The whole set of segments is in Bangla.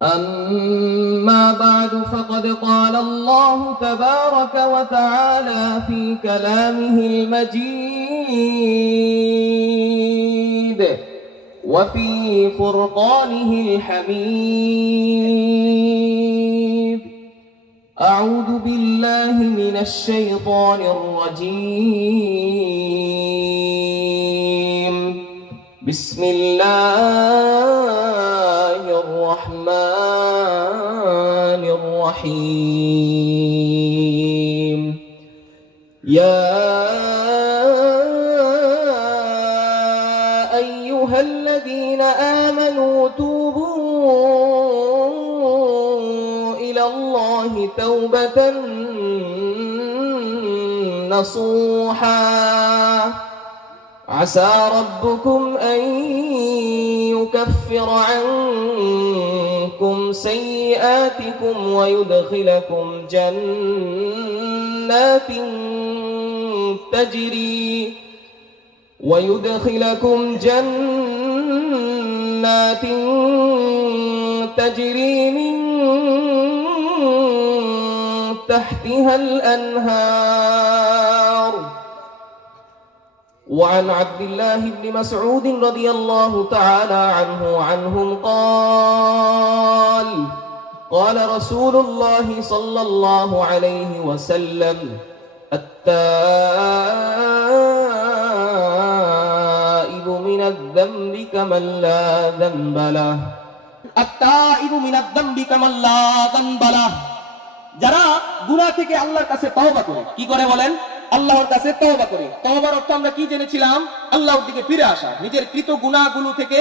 أما بعد فقد قال الله تبارك وتعالى في كلامه المجيد وفي فرقانه الحميد. أعوذ بالله من الشيطان الرجيم. بسم الله الرحمن الرحيم. يا أيها الذين آمنوا توبوا إلى الله توبة نصوحا عسى ربكم أن يكفر عنكم سيئاتكم ويدخلكم جنات تجري من تحتها الأنهار. وعن عبد الله بن مسعود رضي الله تعالى عنهم قال رسول الله صلى الله عليه وسلم: التائب من الذنب كمن لا ذنب له. التائب من الذنب كمن لا ذنب له। যারা গুনাহ থেকে আল্লাহর কাছে তওবা করে, কি করে বলেন? আল্লাহর কাছে তওবা করে। তওবার অর্থ আমরা কি জেনেছিলাম? আল্লাহর দিকে ফিরে আসা, নিজের কৃত গুনাহগুলো থেকে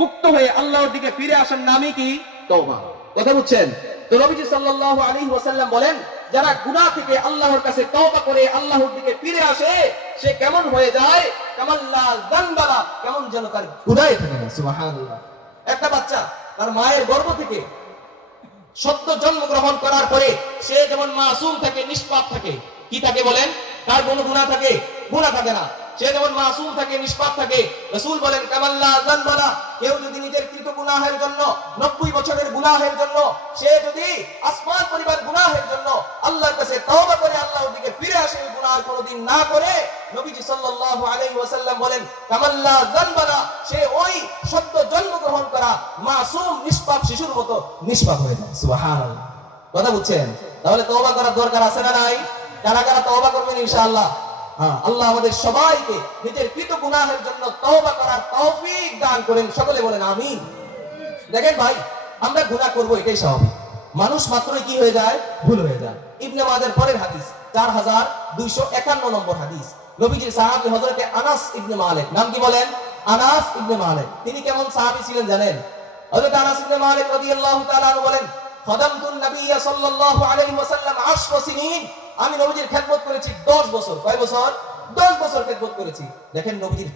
মুক্ত হয়ে আল্লাহর দিকে ফিরে আসার নামই কি? তওবা। কথা বুঝছেন? তো নবীজি সাল্লাল্লাহু আলাইহি ওয়াসাল্লাম বলেন, যারা গুনাহ থেকে আল্লাহর কাছে তওবা করে আল্লাহর দিকে ফিরে আসে, সে কেমন হয়ে যায়? কামাল্লা যানবালা, কেমন যেন তার গুনাহে থাকে না। সুবহানাল্লাহ। একটা বাচ্চা তার মায়ের গর্ভ থেকে সদ্য জন্মগ্রহণ করার পরে সে যেমন মাসুম থাকে, নিষ্পাপ থাকে। কি থাকে বলেন? তার কোনো গুনাহ থাকে? গুনাহ থাকে না। সে যেমন মাসুম থাকে, নিষ্পাপ থাকে। রাসূল বলেন, কামাল্লা যানবালা, কেউ যদি নিজের কৃত গুনাহের জন্য 90 বছরের গুনাহের জন্য সে যদি আসমান পরিবার গুনাহের জন্য আল্লাহর কাছে তওবা করে আল্লাহর দিকে ফিরে আসে, গুনাহ কোনোদিন না করে, নবীজি সাল্লাল্লাহু আলাইহি ওয়াসাল্লাম বলেন, কামাল্লা যানবালা, সে ওই সদ্য জন্মগ্রহণ করা মাসুম নিষ্পাপ শিশুর মতো নিষ্পাপ হয়ে যায়। সুবহানাল্লাহ। কথা বুঝছেন? তাহলে তওবা করার দরকার আছে না নাই? কারা কারা তওবা করবেন ইনশাআল্লাহ? হ্যাঁ, আল্লাহ আমাদের সবাইকে নিজের কৃত গুনাহের জন্য তওবা করার তৌফিক দান করেন। সকলে বলেন আমিন। দেখেন ভাই, আমরা গুনাহ করব, এটাই স্বাভাবিক। মানুষ মাত্রই কি হয়ে যায়? ভুল হয়ে যায়। ইবনে মাজার পরের হাদিস 4251 নম্বর হাদিস। নবীজির সাহাবী হযরতে আনাস ইবনে মালিক, নাম কি বলেন? আনাস ইবনে মালিক। তিনি কেমন সাহাবী ছিলেন জানেন? হযরত আনাস ইবনে মালিক রাদিয়াল্লাহু তাআলা আনহু বলেন, খাদামতুন নবিয়্য সাল্লাল্লাহু আলাইহি ওয়াসাল্লাম 10 সিনিন, আমি নবীজির খেদমত করেছি 10 বছর। কয় বছর? 10 বছর খেদমত করেছি। দেখেন নবীজির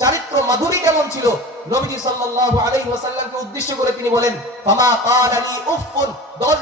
চারিত্র মাধুরী কেমন ছিল। নবীজি সাল্লাল্লাহু আলাইহি ওয়াসাল্লামকে উদ্দেশ্য করে তিনি বলেন, ফামা ক্বালানি উফফুন, 10